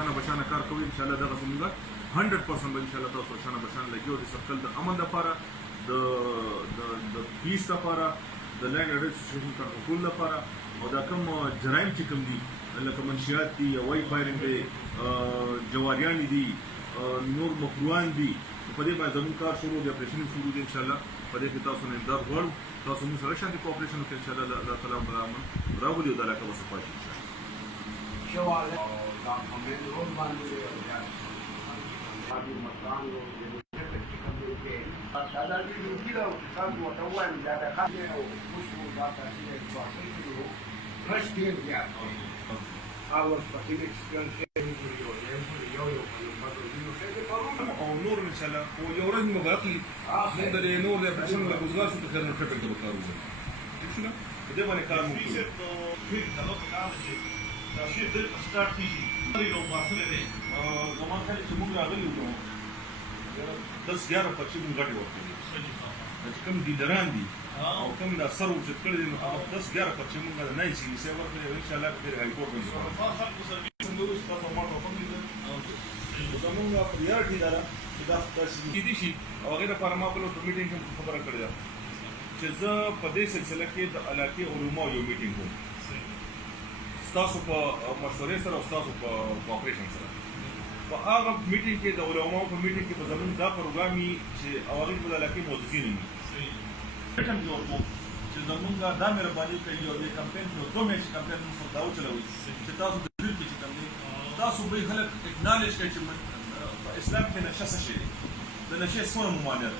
شانه بشانه کار کوي ان شاء الله دغه زموږ 100% ان شاء الله تاسو شانه بشانه لګیو د سرکل د امن لپاره د پیس لپاره د لینډ اډمنسټریشن کنټرول لپاره او دا کوم جرایم چې کوم دي لکه منشیات دي وای فایرنګ دی جواریان دي نور مخلوقان دي په دې باندې زموږ کار شروع دی اپریشن شروع دی ان شاء الله په دې کې تاسو نه امداد غواړو تاسو موږ سره شانتي کوپریشن وکړئ ان شاء الله الله تعالی برامن راولي د علاقه وسپای ان شاء الله شوال دا امن روز باندې باندې مکان نو د دا دې کیلو تاسو ته وایم دا د خاطر او مشو دا تاسو ته وایي فرش دی بیا اور پکې ایکسپیرینس یو او نور ان شاء الله یو ورځ مو باقي موږ د نور د اپریشن له ګزار شو ته خیر ټریپل کې وکړو څه نه دې باندې کار مو کوي دا شی د سٹارټ کیږي یو فاصله ده زموږ خلک چې موږ راغلي وو 10-11 پچې موږ غټي ورکړي چې کوم ډیلران دي او کوم د سر وجود کړی دي 10-11 پچې موږ نه شي چې ورکړي ان شاء الله په ریپورت باندې خلکو سرویس څنګه تاسو ماته وکړئ زموږ پریارټي دا تاسو دي شي او هغه لپاره ما په لوټ میټینګ کې خبره کړې ده چې زه په دې سلسله کې د علاقې علماء یو میټینګ کوم تاسو په مشورې سره او تاسو په کوپریشن سره په هغه میټینګ کې د علماء په میټینګ کې په زموږ دا پروګرامي چې اولین په علاقې موظفین دي څنګه جوړ کوم چې زموږ دا مهرباني کوي او د کمپاین په دوه میاشتې کمپاین موږ دا وچلوي چې تاسو د دې کې کوم تاسو به خلک اکنالج کوي چې په اسلام کې نشه څه شي د نشه څونه ممانعت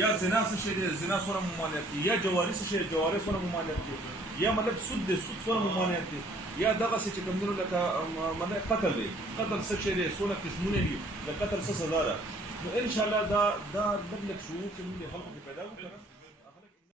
یا زنا څه شي زنا څونه ممانعت یا جواری څه شي جواری څونه ممانعت یا مطلب سود د سود څونه ممانعت یا دغه څه چې کومونو لکه مطلب قتل دی قتل څه شي دی څونه قسمونه دي د قتل څه سزا ده نو ان شاء الله دا بدلک شعور چې موږ خلکو کې پیدا وکړو